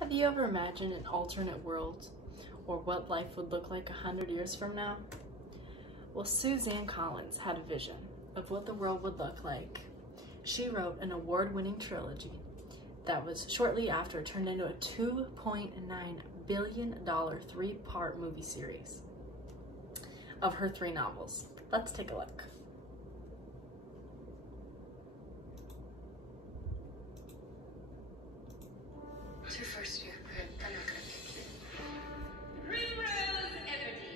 Have you ever imagined an alternate world or what life would look like 100 years from now? Well, Suzanne Collins had a vision of what the world would look like. She wrote an award-winning trilogy that was shortly after turned into a $2.9 billion three-part movie series of her 3 novels. Let's take a look. It's your first year, but I'm not gonna pick you. Primrose Everdeen.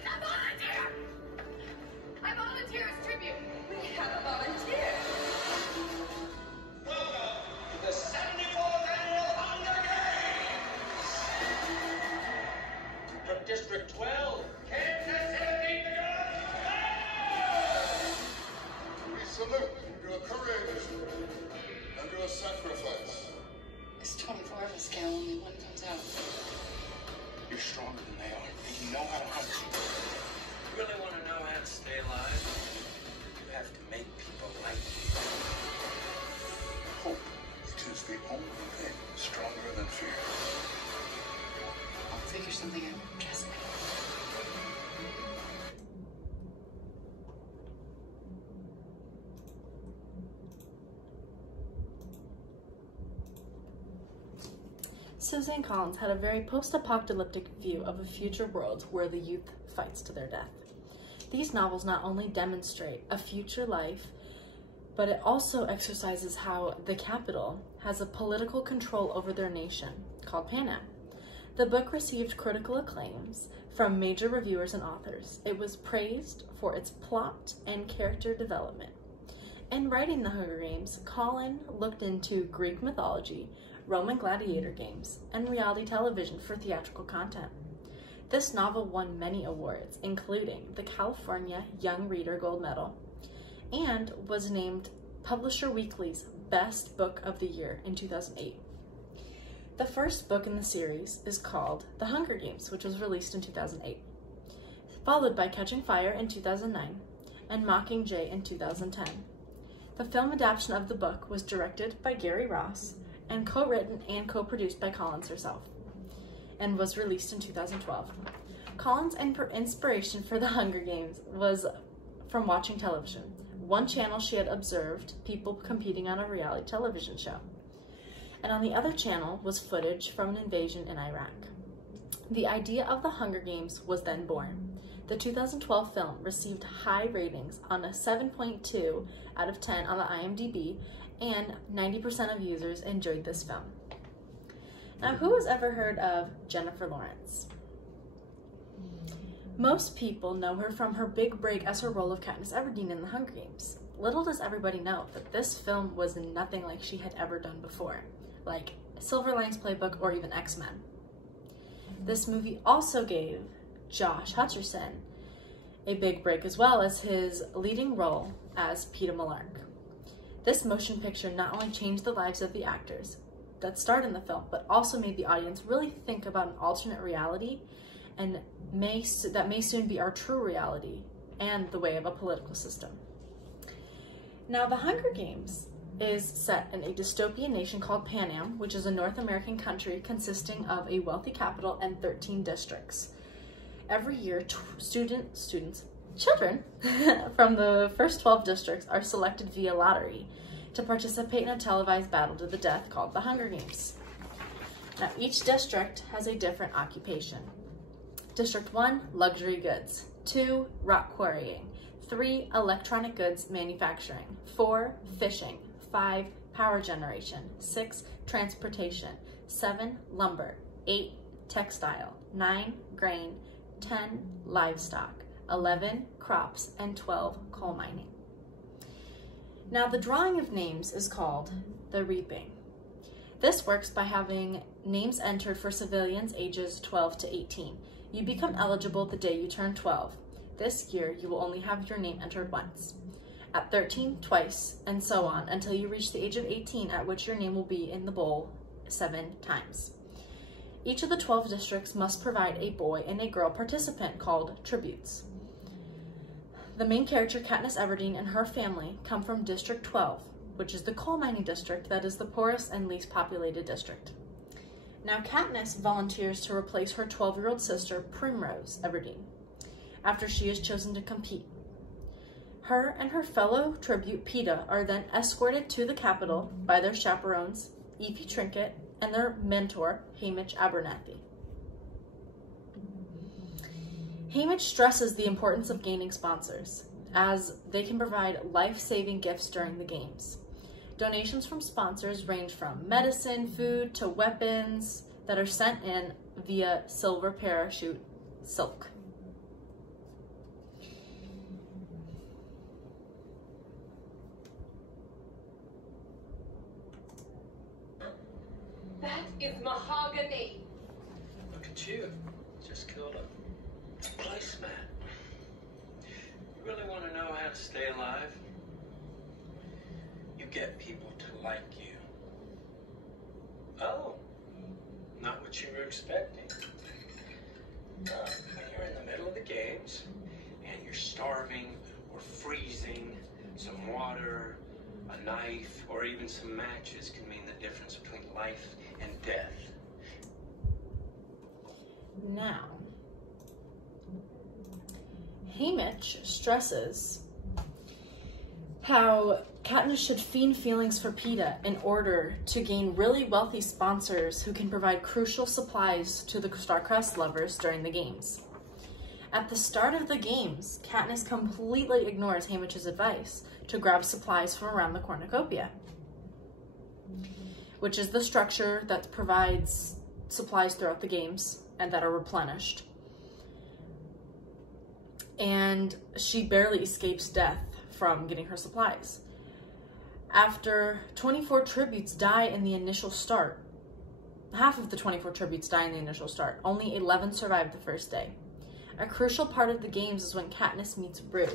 A volunteer! I volunteer as tribute. We have a volunteer. Welcome to the 74th Annual Hunger Games! From District 12, Kansas City, We salute your courage and your sacrifice. There's 24 of us, Cal. Only one comes out. You're stronger than they are, and you know how to hunt. You really want to know how to stay alive? You have to make people like you. Hope, it is the only thing stronger than fear. I'll figure something out. Trust me. Suzanne Collins had a very post-apocalyptic view of a future world where the youth fights to their death. These novels not only demonstrate a future life, but it also exercises how the Capitol has a political control over their nation, called Panem. The book received critical acclaims from major reviewers and authors. It was praised for its plot and character development. In writing The Hunger Games, Collins looked into Greek mythology, Roman gladiator games, and reality television for theatrical content. This novel won many awards, including the California Young Reader Gold Medal, and was named Publisher Weekly's Best Book of the Year in 2008. The first book in the series is called The Hunger Games, which was released in 2008, followed by Catching Fire in 2009 and Mockingjay in 2010. The film adaptation of the book was directed by Gary Ross and co-written and co-produced by Collins herself, and was released in 2012. Collins' inspiration for The Hunger Games was from watching television. One channel she had observed people competing on a reality television show, and on the other channel was footage from an invasion in Iraq. The idea of The Hunger Games was then born. The 2012 film received high ratings on a 7.2 out of 10 on the IMDb, and 90% of users enjoyed this film. Now, who has ever heard of Jennifer Lawrence? Most people know her from her big break as her role of Katniss Everdeen in The Hunger Games. Little does everybody know that this film was nothing like she had ever done before, like Silver Linings Playbook or even X-Men. This movie also gave Josh Hutcherson a big break, as well as his leading role as Peeta Mellark. This motion picture not only changed the lives of the actors that starred in the film, but also made the audience really think about an alternate reality and that may soon be our true reality and the way of a political system. Now, The Hunger Games is set in a dystopian nation called Panem, which is a North American country consisting of a wealthy capital and 13 districts. Every year, children from the first 12 districts are selected via lottery to participate in a televised battle to the death called The Hunger Games. Now, each district has a different occupation. District 1, luxury goods. 2, rock quarrying. 3, electronic goods manufacturing. 4, fishing. 5, power generation. 6, transportation. 7, lumber. 8, textile. 9, grain. 10, livestock. 11, crops, and 12, coal mining. Now, the drawing of names is called the reaping. This works by having names entered for civilians ages 12 to 18. You become eligible the day you turn 12. This year, you will only have your name entered once. At 13, twice, and so on until you reach the age of 18, at which your name will be in the bowl 7 times. Each of the 12 districts must provide a boy and a girl participant called tributes. The main character, Katniss Everdeen, and her family come from District 12, which is the coal mining district that is the poorest and least populated district. Now Katniss volunteers to replace her 12-year-old sister, Primrose Everdeen, after she is chosen to compete. Her and her fellow tribute, Peeta, are then escorted to the Capitol by their chaperones, Effie Trinket, and their mentor, Haymitch Abernathy. Haymitch stresses the importance of gaining sponsors, as they can provide life-saving gifts during the games. Donations from sponsors range from medicine, food, to weapons that are sent in via silver parachute silk. That is mahogany. Look at you. Just killed a placemat. You really want to know how to stay alive? You get people to like you. Oh, not what you were expecting. When you're in the middle of the games and you're starving or freezing, some water, a knife, or even some matches can mean the difference between life and death. Now, Haymitch stresses how Katniss should feign feelings for Peeta in order to gain really wealthy sponsors who can provide crucial supplies to the Starcrest lovers during the games. At the start of the games, Katniss completely ignores Haymitch's advice to grab supplies from around the cornucopia, which is the structure that provides supplies throughout the games and that are replenished. And she barely escapes death from getting her supplies. After 24 tributes die in the initial start, half of the 24 tributes die in the initial start, only 11 survive the first day. A crucial part of the games is when Katniss meets Rue.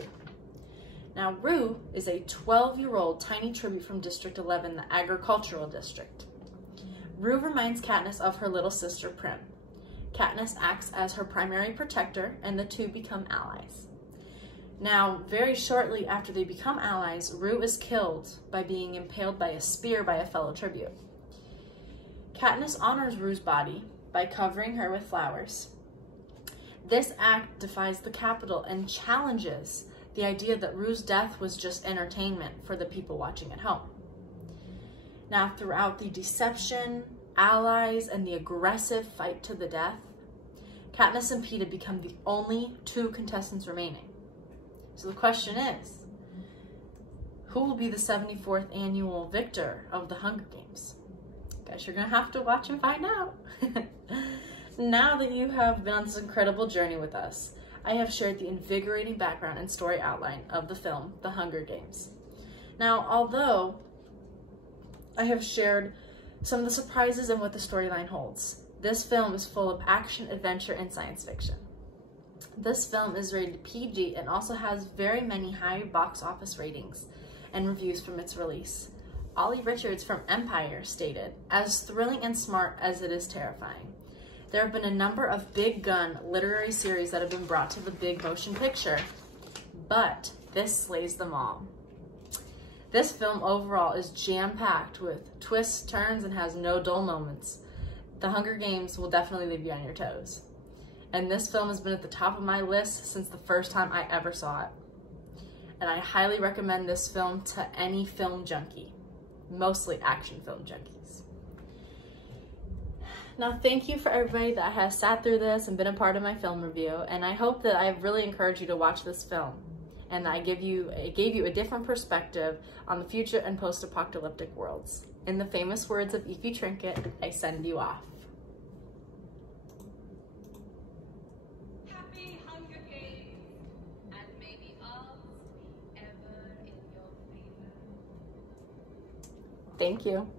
Now, Rue is a 12-year-old tiny tribute from District 11, the agricultural district. Rue reminds Katniss of her little sister, Prim. Katniss acts as her primary protector, and the two become allies. Now, very shortly after they become allies, Rue is killed by being impaled by a spear by a fellow tribute. Katniss honors Rue's body by covering her with flowers. This act defies the Capitol and challenges the idea that Rue's death was just entertainment for the people watching at home. Now, throughout the deception, allies, and the aggressive fight to the death, Katniss and Peeta become the only two contestants remaining. So the question is, who will be the 74th annual victor of the Hunger Games? Guess you're gonna have to watch and find out. Now that you have been on this incredible journey with us, I have shared the invigorating background and story outline of the film, The Hunger Games. Now, although I have shared some of the surprises and what the storyline holds, this film is full of action, adventure, and science fiction. This film is rated PG and also has very many high box office ratings and reviews from its release. Ollie Richards from Empire stated, "As thrilling and smart as it is terrifying. There have been a number of big gun literary series that have been brought to the big motion picture, but this slays them all." This film overall is jam-packed with twists, turns, and has no dull moments. The Hunger Games will definitely leave you on your toes. And this film has been at the top of my list since the first time I ever saw it. And I highly recommend this film to any film junkie, mostly action film junkies. Now, thank you for everybody that has sat through this and been a part of my film review. And I hope that I've really encouraged you to watch this film and that it gave you a different perspective on the future and post-apocalyptic worlds. In the famous words of Effie Trinket, I send you off. Happy Hunger Games, and may the odds be ever in your favor. Thank you.